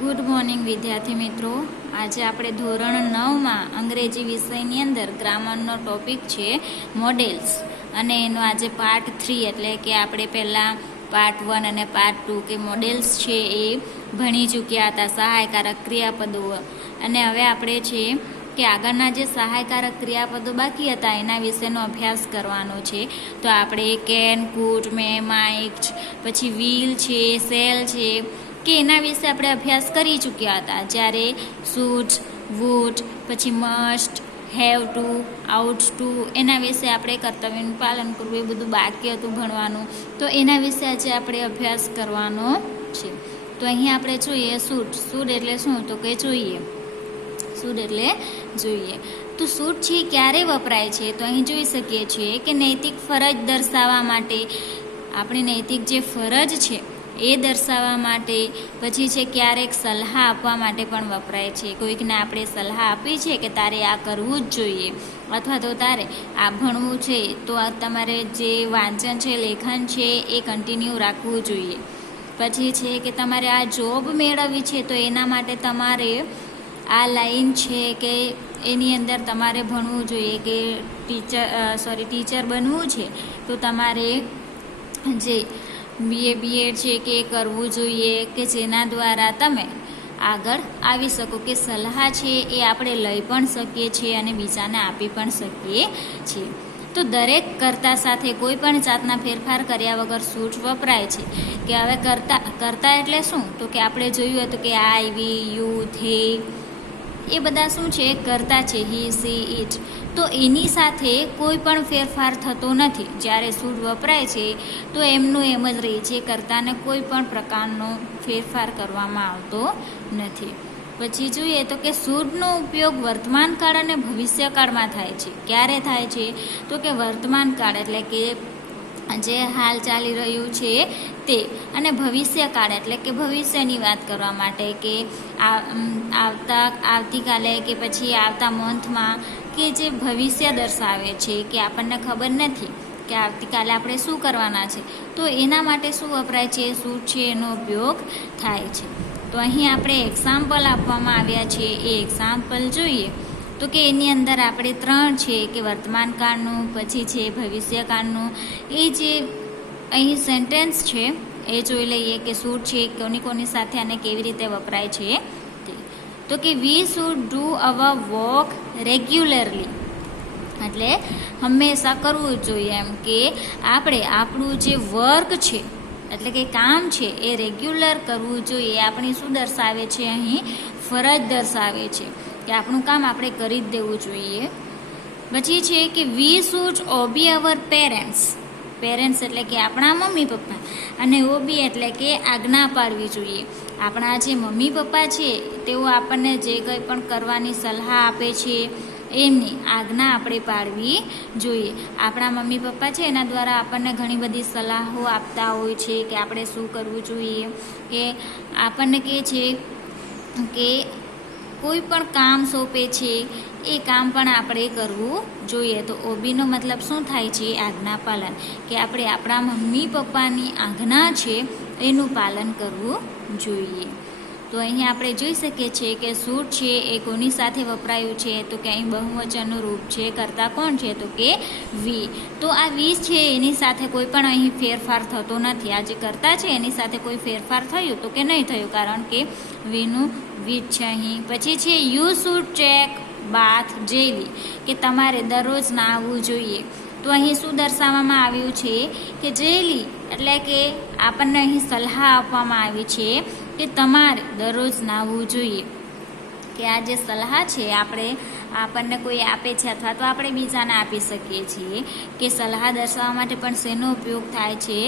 Good morning વિદ્યાર્થી મિત્રો. આજે આપણે ધોરણ 9માં અંગ્રેજી વિષયની અંદર ગ્રામરનો ટોપિક છે મોડેલ્સ, અને એનો આજે પાર્ટ 3 એટલે કે આપણે પહેલાં પાર્ટ 1 અને પાર્ટ 2 કે મોડેલ્સ છે એ ભણી ચૂક્યા હતા, સહાયકારક ક્રિયાપદો. અને હવે આપણે છે કે આગળના જે સહાયકારક ક્રિયાપદો બાકી હતા એના વિશેનો અભ્યાસ કરવાનો છે. તો આપણે કેન, કુડ, મે, માઇટ, પછી વ્હીલ છે, સેલ છે કે એના વિશે આપણે અભ્યાસ કરી ચૂક્યા હતા. જ્યારે શુડ, વુડ, પછી must, have to, ought to એના વિશે આપણે કર્તવ્યનું પાલન કરવું એ બધું બાકી હતું ભણવાનું. તો એના વિશે આજે આપણે અભ્યાસ કરવાનો છે. તો અહીંયા આપણે જોઈએ શુડ. શુડ એટલે શું? તો કે જોઈએ. શુડ એટલે જોઈએ. તો શુડ છે ક્યારે વપરાય છે? તો અહીં જોઈ શકીએ છીએ કે નૈતિક ફરજ દર્શાવવા માટે, આપણી નૈતિક જે ફરજ છે એ દર્શાવવા માટે, પછી છે ક્યારેક સલાહ આપવા માટે પણ વપરાય છે. કોઈકને આપણે સલાહ આપી છે કે તારે આ કરવું જ જોઈએ, અથવા તો તારે આ ભણવું છે, તો તમારે જે વાંચન છે, લેખન છે એ કન્ટિન્યુ રાખવું જોઈએ. પછી છે કે તમારે આ જોબ મેળવવી છે તો એના માટે તમારે આ લાઈન છે કે એની અંદર તમારે ભણવું જોઈએ. કે ટીચર બનવું છે તો તમારે જે બીએડ છે કે કરવું જોઈએ, કે જેના દ્વારા તમે આગળ આવી શકો. કે સલાહ છે એ આપણે લઈ પણ શકીએ છીએ અને બીજાને આપી પણ શકીએ છીએ. તો દરેક કર્તા સાથે કોઈ પણ જાતના ફેરફાર કર્યા વગર શુડ વપરાય છે. કે હવે કર્તા એટલે શું? તો કે આપણે જોયું હતું કે આઈ, વી, યુ, ધે એ બધા શું છે? કર્તા છે. હી, સી, ઇટ. તો એની સાથે કોઈ પણ ફેરફાર થતો નથી. જ્યારે શુડ વપરાય છે તો એમનું એમ જ રહે છે, કર્તાને કોઈ પણ પ્રકારનો ફેરફાર કરવામાં આવતો નથી. પછી જોઈએ તો કે શુડનો ઉપયોગ વર્તમાનકાળ અને ભવિષ્યકાળમાં થાય છે. ક્યારે થાય છે? તો કે વર્તમાનકાળ એટલે કે જે હાલ ચાલી રહ્યું છે તે, અને ભવિષ્યકાળ એટલે કે ભવિષ્યની વાત કરવા માટે, કે આવતીકાલે કે પછી આવતા મંથમાં, કે જે ભવિષ્ય દર્શાવે છે કે આપણને ખબર નથી કે આવતીકાલે આપણે શું કરવાના છે, તો એના માટે શું વપરાય છે? શુડ છે એનો ઉપયોગ થાય છે. તો અહીં આપણે એક્ઝામ્પલ આપવામાં આવ્યા છે, એ એક્ઝામ્પલ જોઈએ તો કે એની અંદર આપણે 3 છે કે વર્તમાનકાળનું, પછી છે ભવિષ્યકાળનું. એ જે અહીં સેન્ટેન્સ છે એ જોઈ લઈએ કે શુડ છે કોની સાથે અને કેવી રીતે વપરાય છે તે. તો કે we should do hour work regularly, એટલે હંમેશા કરવું જોઈએ. એમ કે આપણે આપણું જે વર્ક છે એટલે કે કામ છે એ રેગ્યુલર કરવું જોઈએ. આપણી શું દર્શાવે છે? અહીં ફરજ દર્શાવે છે કે આપણું કામ આપણે કરી જ દેવું જોઈએ. પછી છે કે we should obey our parents. Parents એટલે કે આપણા મમ્મી પપ્પા, અને ઓબી એટલે કે આજ્ઞા પાડવી જોઈએ. આપણા જે મમ્મી પપ્પા છે તેઓ આપણને જે કંઈ પણ કરવાની સલાહ આપે છે એમની આજ્ઞા આપણે પાડવી જોઈએ. આપણા મમ્મી પપ્પા છે એના દ્વારા આપણને ઘણી બધી સલાહો આપતા હોય છે કે આપણે શું કરવું જોઈએ. કે આપણને કહે છે કે કોઈ પણ કામ સોંપે છે એ કામ પણ આપણે કરવું જોઈએ. તો ઓબીનો મતલબ શું થાય છે? આજ્ઞા પાલન. કે આપણે આપણા મમ્મી પપ્પાની આજ્ઞા છે એનું પાલન કરવું જોઈએ. તો અહીં આપણે જોઈ શકીએ છીએ કે શુડ છે એ કોની સાથે વપરાયું છે? તો કે અહીં બહુવચનનું રૂપ છે. કર્તા કોણ છે? તો કે વી. તો આ વી છે એની સાથે કોઈ પણ અહીં ફેરફાર થતો નથી. આ જે કર્તા છે એની સાથે કોઈ ફેરફાર થયું તો કે નહીં થયું, કારણ કે વીનું વી છે અહીં. પછી છે you should take bath daily, કે તમારે દરરોજ નાહવું જોઈએ. તો અહીં શું દર્શાવવામાં આવ્યું છે? કે ડેલી એટલે કે આપણને અહીં સલાહ આપવામાં આવી છે કે તમારે દરરોજ નાહવું જોઈએ. કે આ જે સલાહ છે આપણને કોઈ આપે છે, અથવા તો આપણે બીજાને આપી શકીએ છીએ. કે સલાહ દર્શાવવા માટે પણ શેનો ઉપયોગ થાય છે?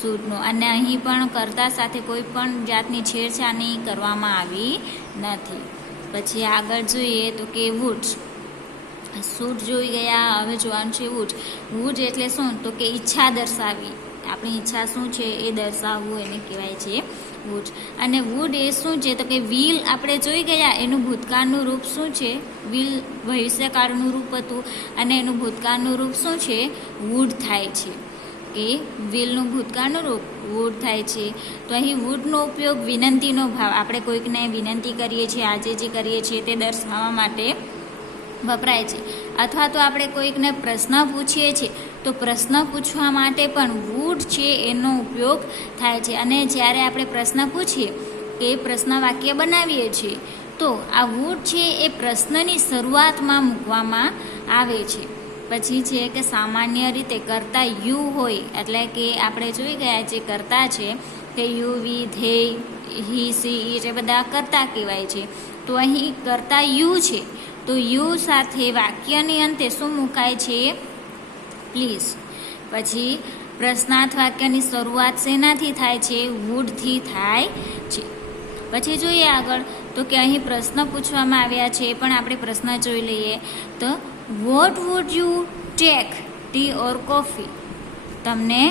શુડનો. અને અહીં પણ કર્તા સાથે કોઈ પણ જાતની છેડછાડ કરવામાં આવી નથી. પછી આગળ જોઈએ તો કે વુડ. શુડ જોઈ ગયા, હવે જોવાનું છે વુડ. વુડ એટલે શું? તો કે ઈચ્છા દર્શાવી. આપણી ઈચ્છા શું છે એ દર્શાવવું એને કહેવાય છે વુડ. અને વુડ એ શું છે? તો કે વિલ આપણે જોઈ ગયા, એનું ભૂતકાળનું રૂપ શું છે? વિલ ભવિષ્યકાળનું રૂપ હતું, અને એનું ભૂતકાળનું રૂપ શું છે? વુડ થાય છે. કે વિલનું ભૂતકાળનું રૂપ વુડ થાય છે. તો અહીં વુડનો ઉપયોગ વિનંતીનો ભાવ, આપણે કોઈકને વિનંતી કરીએ છીએ, આજે જે કરીએ છીએ તે દર્શાવવા માટે વપરાય છે. અથવા તો આપણે કોઈકને પ્રશ્ન પૂછીએ છીએ તો પ્રશ્ન પૂછવા માટે પણ વુડ છે એનો ઉપયોગ થાય છે. અને જ્યારે આપણે પ્રશ્ન પૂછીએ કે પ્રશ્ન વાક્ય બનાવીએ છીએ તો આ વુડ છે એ પ્રશ્નની શરૂઆતમાં મૂકવામાં આવે છે. પછી છે કે સામાન્ય રીતે કર્તા યુ હોય, એટલે કે આપણે જોઈ ગયા જે કર્તા છે કે you, we, they, he, she, it એ બધા કર્તા કહેવાય છે. તો અહીં કર્તા યુ છે તો યુ સાથે વાક્યની અંતે શું મુકાય છે? પ્લીઝ. પછી પ્રશ્નાર્થ વાક્યની શરૂઆત શેનાથી થાય છે? વુડથી થાય છે. પછી જોઈએ આગળ તો કે અહીં પ્રશ્ન પૂછવામાં આવ્યા છે, પણ આપણે પ્રશ્ન જોઈ લઈએ. તો what would you take, T or coffee? તમને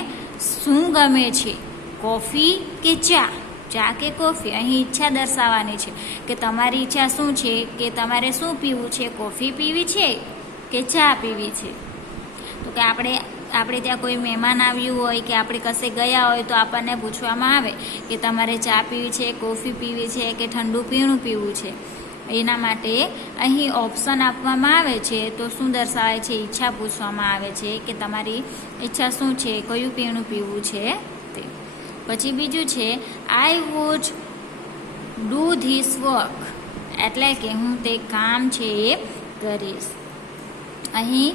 શું ગમે છે, કોફી કે ચા? ચા કે કોફી? અહીં ઈચ્છા દર્શાવવાની છે કે તમારી ઈચ્છા શું છે, કે તમારે શું પીવું છે, કોફી પીવી છે કે ચા પીવી છે? તો કે આપણે ત્યાં કોઈ મહેમાન આવ્યું હોય કે આપણે કશે ગયા હોય તો આપણને પૂછવામાં આવે કે તમારે ચા પીવી છે, કોફી પીવી છે કે ઠંડુ પીણું પીવું છે. એના માટે અહીં ઓપ્શન આપવામાં આવે છે તો શું દર્શાવે છે? ઈચ્છા પૂછવામાં આવે છે કે તમારી ઈચ્છા શું છે, કયું પીણું પીવું છે તે. પછી બીજું છે I would do this work, એટલે કે હું તે કામ છે એ કરીશ. અહીં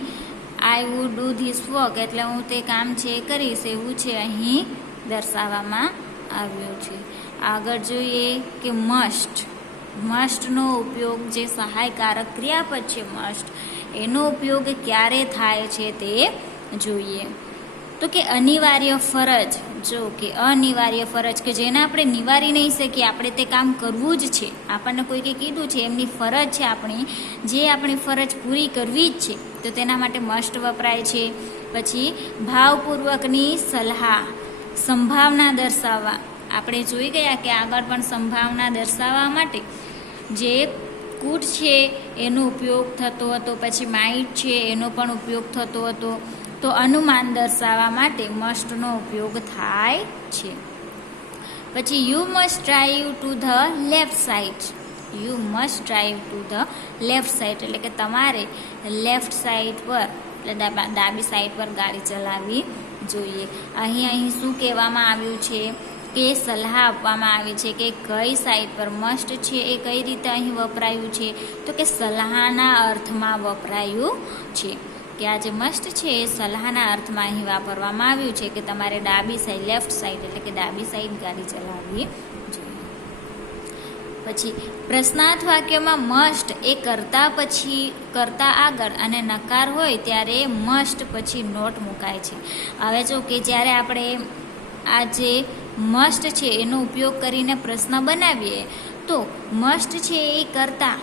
I would do this work એટલે હું તે કામ છે એ કરીશ એવું છે અહીં દર્શાવવામાં આવ્યું છે. આગળ જોઈએ કે મસ્ટનો ઉપયોગ, જે સહાયકારક ક્રિયાપદ છે મસ્ટ, એનો ઉપયોગ ક્યારે થાય છે તે જોઈએ. તો કે અનિવાર્ય ફરજ, જો કે અનિવાર્ય ફરજ કે જેને આપણે નિવારી નહીં શકીએ, આપણે તે કામ કરવું જ છે, આપણને કોઈકે કીધું છે, એમની ફરજ છે આપણી, જે આપણી ફરજ પૂરી કરવી જ છે, તો તેના માટે મસ્ટ વપરાય છે. પછી ભાવપૂર્વકની સલાહ, સંભાવના દર્શાવવા, આપણે જોઈ ગયા કે આગળ પણ સંભાવના દર્શાવવા માટે જે કુડ છે એનો ઉપયોગ થતો હતો, પછી માઇટ છે એનો પણ ઉપયોગ થતો હતો. તો અનુમાન દર્શાવવા માટે મસ્ટનો ઉપયોગ થાય છે. પછી you must drive to the left side, you must drive to the left side એટલે કે તમારે લેફ્ટ સાઈડ પર એટલે ડાબી સાઈડ પર ગાડી ચલાવવી જોઈએ. અહીં શું કહેવામાં આવ્યું છે કે સલાહ આપવામાં આવી છે કે કઈ સાઈડ પર મસ્ટ છે એ કઈ રીતે અહીં વપરાયું છે, તો કે સલાહના અર્થમાં વપરાયું છે. કે આ જે મસ્ટ છે એ સલાહના અર્થમાં અહીં વાપરવામાં આવ્યું છે કે તમારે ડાબી સાઈડ, લેફ્ટ સાઈડ એટલે કે ડાબી સાઈડ ગાડી ચલાવવી જોઈએ. પછી પ્રશ્નાર્થ વાક્યમાં મસ્ટ એ કરતા આગળ અને નકાર હોય ત્યારે મસ્ટ પછી નોટ મુકાય છે. હવે જો કે જ્યારે આપણે આ જે મસ્ટ છે એનો ઉપયોગ કરીને પ્રશ્ન બનાવીએ તો મસ્ટ છે એ કરતા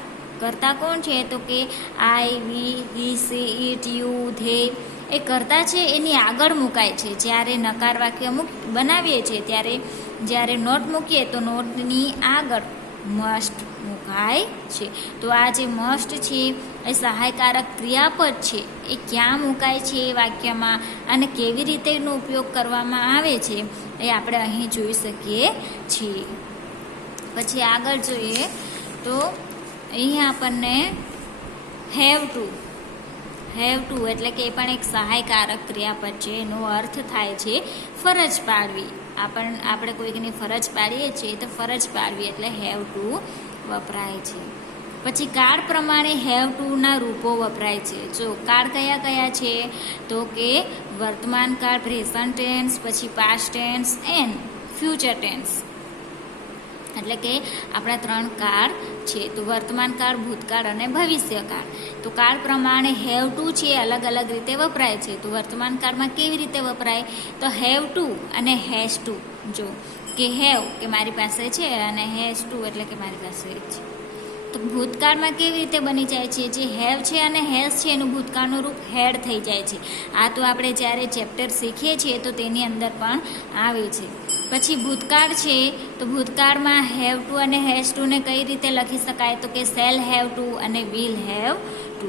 કોણ છે, તો કે આઈ, વી, હી, સી, ઇટ, યુ, ધે એ કરતા છે એની આગળ મુકાય છે. જ્યારે નકાર વાક્ય બનાવીએ છીએ ત્યારે જ્યારે નોટ મૂકીએ તો નોટની આગળ મસ્ટ મુકાય છે. તો આ જે મસ્ટ છે એ સહાયકારક ક્રિયાપદ છે, એ ક્યાં મુકાય છે એ વાક્યમાં અને કેવી રીતે એનો ઉપયોગ કરવામાં આવે છે એ આપણે અહીં જોઈ શકીએ છીએ. પછી આગળ જોઈએ તો અહીંયા આપણને હેવ ટુ એટલે કે એ પણ એક સહાયકારક ક્રિયાપદ છે. એનો અર્થ થાય છે ફરજ પાડવી. આપણે કોઈકની ફરજ પાડીએ છીએ તો ફરજ પાડવી એટલે હેવ ટુ વપરાય છે. પછી કાળ પ્રમાણે હેવ ટુના રૂપો વપરાય છે. જો કાળ કયા કયા છે, તો કે વર્તમાન કાળ, પ્રેઝન્ટ ટેન્સ, પછી past tense and future tense. એટલે કે આપણા 3 કાળ છે. તો વર્તમાન કાળ, ભૂતકાળ અને ભવિષ્યકાળ. તો કાળ પ્રમાણે હેવ ટુ છે અલગ અલગ રીતે વપરાય છે. તો વર્તમાન કાળમાં કેવી રીતે વપરાય, તો હેવ ટુ અને હેઝ ટુ. જો કે હેવ કે મારી પાસે છે અને હેઝ ટુ એટલે કે મારી પાસે છે. તો ભૂતકાળમાં કેવી રીતે બની જાય છે, જે હેવ છે અને હેઝ છે એનું ભૂતકાળનું રૂપ હેડ થઈ જાય છે. આ તો આપણે જ્યારે ચેપ્ટર શીખીએ છીએ તો તેની અંદર પણ આવે છે. પછી ભૂતકાળ છે તો ભૂતકાળમાં હેવ ટુ અને હેઝ ટુને કઈ રીતે લખી શકાય, તો કે શેલ હેવ ટુ અને વિલ હેવ ટુ.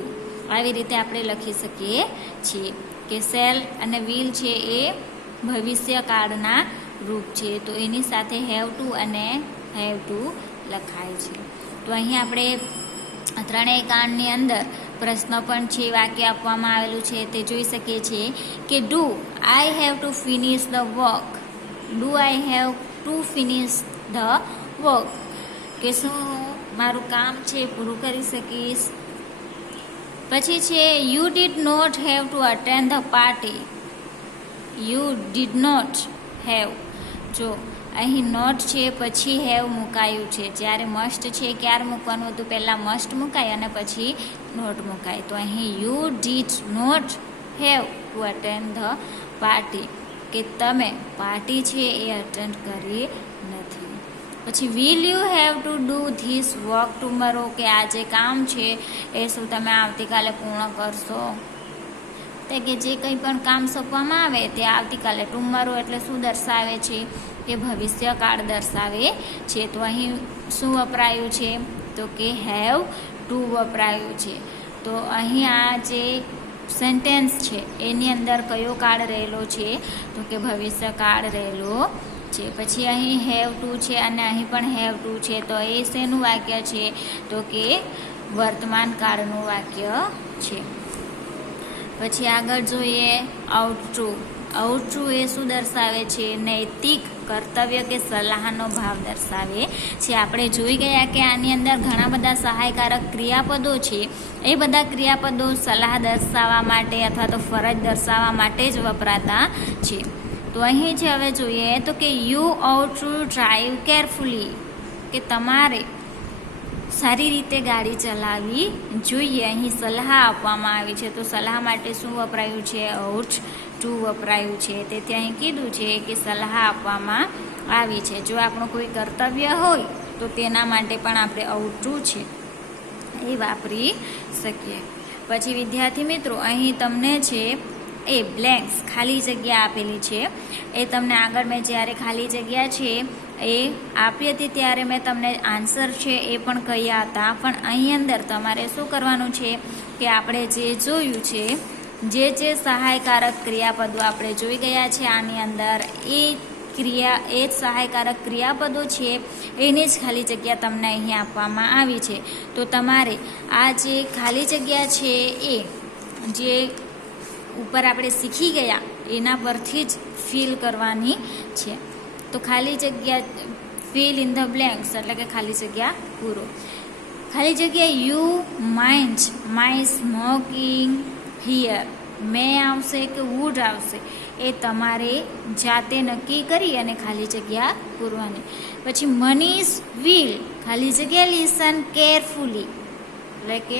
આવી રીતે આપણે લખી શકીએ છીએ કે શેલ અને વિલ છે એ ભવિષ્યકાળના રૂપ છે, તો એની સાથે હેવ ટુ અને હેવ ટુ લખાય છે. તો અહીં આપણે ત્રણેય કાંડની અંદર પ્રશ્ન પણ છે, વાક્ય આપવામાં આવેલું છે તે જોઈ શકીએ છીએ કે do I have to finish the work, do I have to finish the work, કે શું મારું કામ છે પૂરું કરી શકીશ. પછી છે you did not have to attend the party, you did not have, જો અહીં નોટ છે પછી હેવ મુકાયું છે, જ્યારે મસ્ટ છે ક્યારે મૂકવાનું હતું, પહેલાં મસ્ટ મુકાય અને પછી નોટ મુકાય. તો અહીં you did not have to attend the party, કે તમે પાર્ટી છે એ અટેન્ડ કરી નથી. પછી will you have to do this work tomorrow, કે આ જે કામ છે એ શું તમે આવતીકાલે પૂર્ણ કરશો. તે કે જે કંઈ પણ કામ સોંપવામાં આવે તે આવતીકાલે, ટુમરો એટલે શું દર્શાવે છે, એ ભવિષ્યકાળ દર્શાવે છે. તો અહીં શું વપરાયું છે, તો કે હેવ ટુ વપરાયું છે. તો અહીં આ જે સેન્ટેન્સ છે એની અંદર કયો કાળ રહેલો છે, તો કે ભવિષ્યકાળ રહેલો છે. પછી અહીં હેવ ટુ છે અને અહીં પણ હેવ ટુ છે, તો એ શેનું વાક્ય છે, તો કે વર્તમાન કાળનું વાક્ય છે. પછી આગળ જોઈએ આઉટટ્રુ. આઉટટ્રુ એ શું દર્શાવે છે, નૈતિક કર્તવ્ય કે સલાહનો ભાવ દર્શાવે છે. આપણે જોઈ ગયા કે આની અંદર ઘણા બધા સહાયકારક ક્રિયાપદો છે, એ બધા ક્રિયાપદો સલાહ દર્શાવવા માટે અથવા તો ફરજ દર્શાવવા માટે જ વપરાતા છે. તો અહીં છે હવે જોઈએ તો કે you out to drive carefully, કે તમારે સારી રીતે ગાડી ચલાવવી જોઈએ. અહીં સલાહ આપવામાં આવી છે, તો સલાહ માટે શું વપરાયું છે, આઉટ ટુ વપરાયું છે. તેથી અહીં કીધું છે કે સલાહ આપવામાં આવી છે. જો આપણું કોઈ કર્તવ્ય હોય તો તેના માટે પણ આપણે આઉટ ટુ છે એ વાપરી શકીએ. પછી વિદ્યાર્થી મિત્રો અહીં તમને છે એ બ્લેન્ક્સ ખાલી જગ્યા આપેલી છે, એ તમને આગળ મેં જ્યારે ખાલી જગ્યા છે એ આપી હતી ત્યારે મેં તમને આન્સર છે એ પણ કહ્યા હતા. પણ અહીં અંદર તમારે શું કરવાનું છે કે આપણે જે જોયું છે, જે સહાયકારક ક્રિયાપદો આપણે જોઈ ગયા છે આની અંદર, એ જ સહાયકારક ક્રિયાપદો છે એની જ ખાલી જગ્યા તમને અહીં આપવામાં આવી છે. તો તમારે આ જે ખાલી જગ્યા છે એ જે ઉપર આપણે શીખી ગયા એના પરથી જ ફિલ કરવાની છે. તો ખાલી જગ્યા ફિલ ઇન ધ બ્લેન્ક્સ એટલે કે ખાલી જગ્યા પૂરો. ખાલી જગ્યા you mind my smoking here, મેં આવશે કે વુડ આવશે એ તમારે જાતે નક્કી કરી અને ખાલી જગ્યા પૂરવાની. પછી મનીષ વિલ ખાલી જગ્યા લિસન કેરફુલી એટલે કે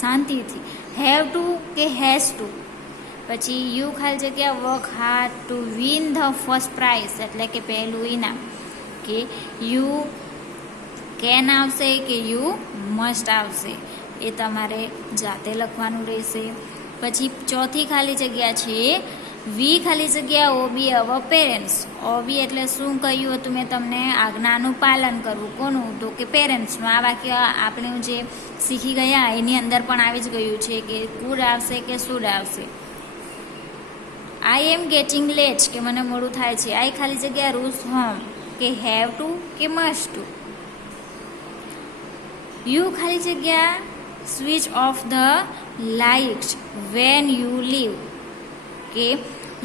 શાંતિથી, હેવ ટુ કે હેઝ ટુ. પછી યુ ખાલી જગ્યા work hard to win the first prize એટલે કે પહેલું ઇનામ, કે યુ કેન આવશે કે યુ મસ્ટ આવશે એ તમારે જાતે લખવાનું રહેશે. પછી ચોથી ખાલી જગ્યા છે વી ખાલી જગ્યા ઓબી અવર પેરેન્ટ્સ. ઓબી એટલે શું કહ્યું હતું મેં તમને, આજ્ઞાનું પાલન કરવું. કોનું, તો કે પેરેન્ટ્સનું. આ વાક્ય આપણે જે શીખી ગયા એની અંદર પણ આવી જ ગયું છે કે કુડ આવશે કે શુડ આવશે. આઈ એમ ગેટિંગ લેટ કે મને મોડું થાય છે. આઈ ખાલી જગ્યા રૂસ હોમ કે હેવ ટુ કે મસ્ટ ટુ. યુ ખાલી જગ્યા switch off the light when you leave, કે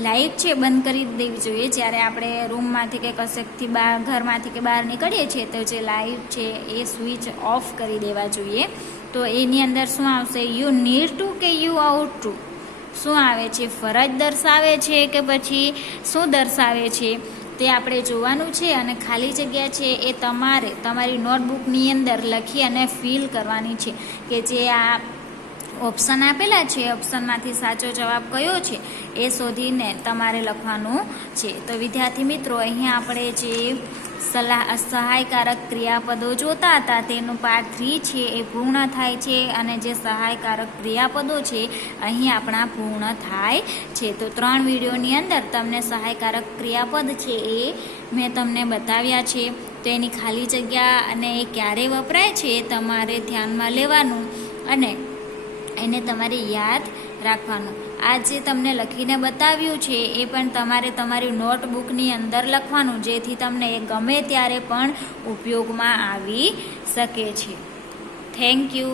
લાઇટ છે બંધ કરી દેવી જોઈએ જ્યારે આપણે રૂમમાંથી કે કશેકથી બહાર, ઘરમાંથી કે બહાર નીકળીએ છીએ તો જે લાઇટ છે એ સ્વિચ ઓફ કરી દેવા જોઈએ. તો એની અંદર શું આવશે, યુ નીડ ટુ કે યુ આઉટ ટુ. શું આવે છે, ફરજ દર્શાવે છે કે પછી શું દર્શાવે છે તે આપણે જોવાનું છે. અને ખાલી જગ્યા છે એ તમારે તમારી નોટબુકની અંદર લખી અને ફિલ કરવાની છે, કે જે આ ઓપ્શન આપેલા છે ઓપ્શનમાંથી સાચો જવાબ કયો છે એ શોધીને તમારે લખવાનું છે. તો વિદ્યાર્થી મિત્રો અહીંયા આપણે જે સહાયકારક ક્રિયાપદો જોતા હતા તેનું પાર્ટ 3 છે એ પૂર્ણ થાય છે, અને જે સહાયકારક ક્રિયાપદો છે અહીં આપણા પૂર્ણ થાય છે. તો 3 વિડીયોની અંદર તમને સહાયકારક ક્રિયાપદ છે એ મેં તમને બતાવ્યા છે. તો એની ખાલી જગ્યા અને એ ક્યારે વપરાય છે એ તમારે ધ્યાનમાં લેવાનું અને એને તમારે યાદ રાખવાનું. આ જે તમને લખીને બતાવ્યું છે એ પણ તમારે તમારી નોટબુકની અંદર લખવાનું, જેથી તમને એ ગમે ત્યારે પણ ઉપયોગમાં આવી શકે છે. Thank you.